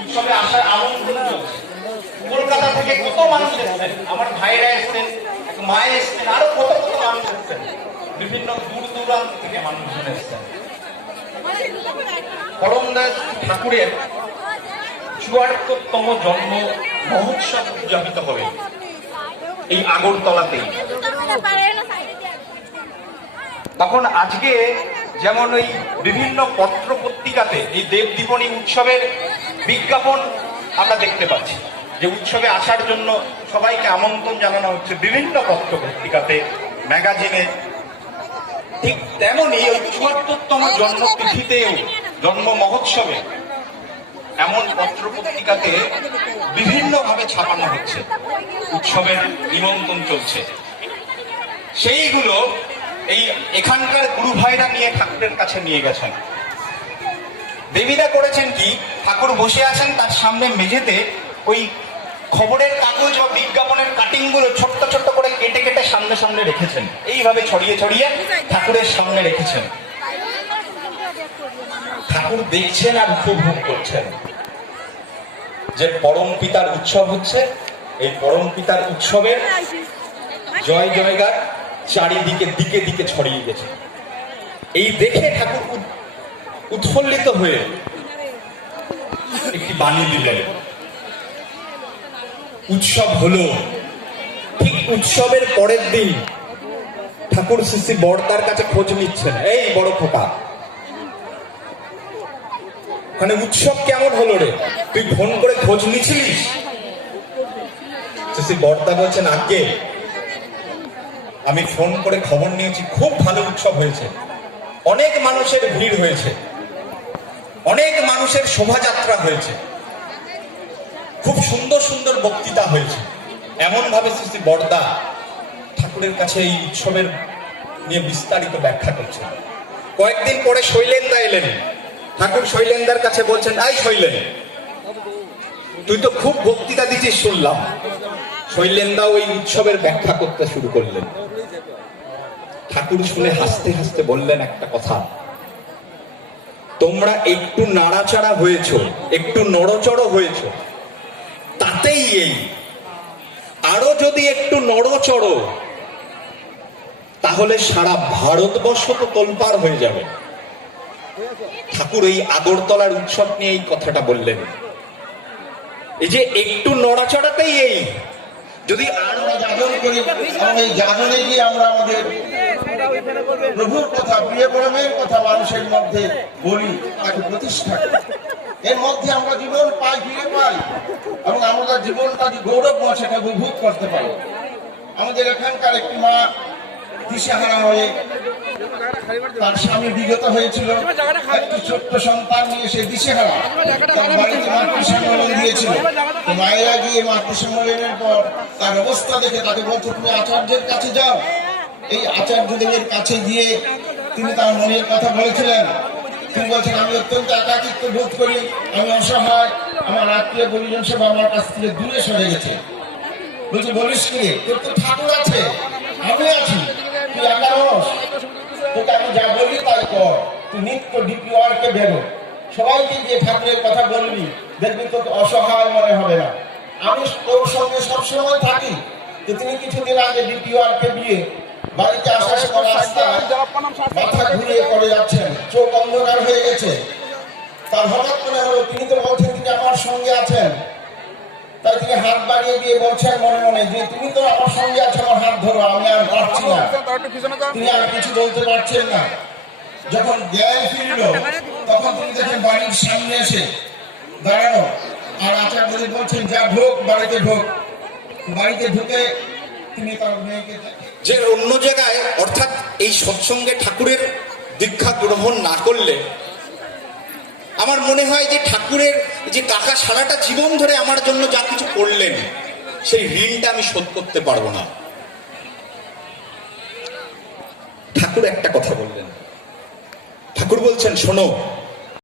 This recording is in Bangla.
উৎসবে আসার আমন্ত্রণ চলছে। কলকাতা থেকে কত মানুষ এসেছেন, আমার ভাইরা এসেছেন, মায়ের এসেছেন, আরো কত কত মানুষ এসেছেন, বিভিন্ন দূর দূরান্ত থেকে মানুষজন এসেছেন। পরমদাস ঠাকুরের ৭৪তম জন্ম মহোৎসব উদযাপিত হবে এই আগরতলাতেই। তখন আজকে যেমন ওই বিভিন্ন পত্র পত্রিকাতে এই দেবদীপনী উৎসবের বিজ্ঞাপন আমরা দেখতে পাচ্ছি, যে উৎসবে আসার জন্য সবাইকে আমন্ত্রণ জানানো হচ্ছে বিভিন্ন পত্র পত্রিকাতে, ম্যাগাজিনে। ঠিক তেমনই ওই ৭৪তম জন্মতিথিতেও, জন্ম মহোৎসবে এমন পত্র পত্রিকাতে বিভিন্নভাবে ছাপানো হচ্ছে, উৎসবের নিমন্ত্রণ চলছে। সেইগুলো এই এখানকার গুরু ভাইরা নিয়ে ঠাকুরের কাছে নিয়ে গেছেন। দেবীরা করেছেন কি, ঠাকুর বসে আছেন, তার সামনে মেঝেতে ওই খবরের কাগজ বা বিজ্ঞাপনের কাটিং গুলো ছোট্ট ছোট্ট করে কেটে কেটে সামনে সামনে রেখেছেন, এইভাবে ছড়িয়ে ছড়িয়ে ঠাকুরের সামনে রেখেছেন। ঠাকুর দেখছেন আর উপভোগ করছেন যে পরম পিতার উৎসব হচ্ছে। এই পরম পিতার উৎসবের জয় জয়গার চারিদিকে দিকে দিকে ছড়িয়ে গেছে। এই দেখে ঠাকুর উৎফুল্লিত হয়ে একটি বাণী দিলেন। উৎসব হলো, ঠিক উৎসবের পরের দিন ঠাকুর শ্রী বড়দার কাছে খোঁজ নিচ্ছেন, এই বড় খোকা, মানে উৎসব কেমন হলো রে, তুই ফোন করে খোঁজ নিছিলিস? শ্রী বড়দা বলছেন, আগে আমি ফোন করে খবর নিয়েছি, খুব ভালো উৎসব হয়েছে, অনেক মানুষের ভিড় হয়েছে, অনেক মানুষের শোভাযাত্রা হয়েছে, খুব সুন্দর সুন্দর বক্তৃতা হয়েছে। এমন ভাবে শ্রী বড়দা ঠাকুরের কাছে এই উৎসবের নিয়ে বিস্তারিত ব্যাখ্যা করছেন। কয়েকদিন পরে শৈলেন্দা এলেন। ঠাকুর শৈলেন্দার কাছে বলছেন, আই শৈলেন, তুই তো খুব বক্তৃতা দিচ্ছিস শুনলাম। শৈলেন্দা ওই উৎসবের ব্যাখ্যা করতে শুরু করলেন। ঠাকুর শুনে হাসতে হাসতে বললেন একটা কথা, তোমরা একটু নাড়াচাড়া হয়েছ, একটু নড়চড় হয়েছ, তাতেই এই, আরো যদি একটু নড়চড়, তাহলে সারা ভারতবর্ষ তো তোলপাড় হয়ে যাবে। ঠাকুর এই আগরতলার উৎসব নিয়ে এই কথাটা বললেন। এই যে একটু নড়াচড়াতেই এই, যদি আমরা যাজন করি, এই যাজনে গিয়ে আমরা আমাদের প্রভুর কথা, প্রিয় পরমের কথা মানুষের মধ্যে বলি, তাকে প্রতিষ্ঠা করি। এর মধ্যে আমরা জীবন পাই, ফিরে পাই, এবং আমরা জীবনটা যে গৌরবময় সেটা উপভোগ করতে পারি। আমাদের এখানকার একটি মা দিশেহারা হয়ে, তার স্বামী বিগত হয়েছিল, একটি ছোট্ট সন্তান নিয়ে সে দিশেহারা, তার বাড়িতে মাতৃ সম্মেলন দিয়েছিল। মায়েরা গিয়ে মাতৃ সম্মেলনের পর তার অবস্থা দেখে তাকে বলছে, তুমি আচার্যের কাছে যাও। এই আচার্যদেবের কাছে গিয়ে তিনি তার মনের কথা বলেছিলেন। তিনি বলছেন, আমি অত্যন্ত একাকিত্ব বোধ করি, আমি অসহায়, আমার আত্মীয় পরিজন সব আমার কাছ থেকে দূরে সরে গেছে। বলছে, বলিস কি, তোর তো ঠাকুর আছে, আমি আছি, তুই একা রস, তোকে আমি যা বলি তাই কর, তুই নিত্য ডিপিওয়ারকে বেরো, সবাইকে গিয়ে ঠাকুরের কথা বলবি, দেখবি তোকে অসহায় মনে হবে না, আমি তোর সঙ্গে সবসময় থাকি। তো তিনি কিছুদিন আগে ডিপিওয়ারকে দিয়ে বাড়িতে আসার সময় রাস্তায় মাথা ঘুরিয়ে পড়ে যাচ্ছেন, চোখ অন্ধকার হয়ে গেছে। তার হঠাৎ মনে হলো, তিনি তো বলছেন তিনি আমার সঙ্গে আছেন, তাই তিনি হাত বাড়িয়ে দিয়ে বলছেন মনে মনে যে, তুমি তো আমার সঙ্গে আছো, আমার হাত ধরো, আমি আর পারছি না। তিনি আর কিছু বলতে পারছেন না। যখন জ্ঞান ফিরল, তখন তিনি দেখেন বাড়ির সামনে এসে দাঁড়ানো, আর আচার্য বলছেন, যা ঢোক, বাড়িতে ঢোক। বাড়িতে ঢুকে তিনি তার মেয়েকে, যে অন্য জায়গায়, অর্থাৎ এই সৎসঙ্গে ঠাকুরের দীক্ষা গ্রহণ না করলে আমার মনে হয় যে ঠাকুরের যে কাকা সারাটা জীবন ধরে আমার জন্য যা কিছু করলেন, সেই ঋণটা আমি শোধ করতে পারবো না। ঠাকুর একটা কথা বললেন, ঠাকুর বলছেন, শোনো,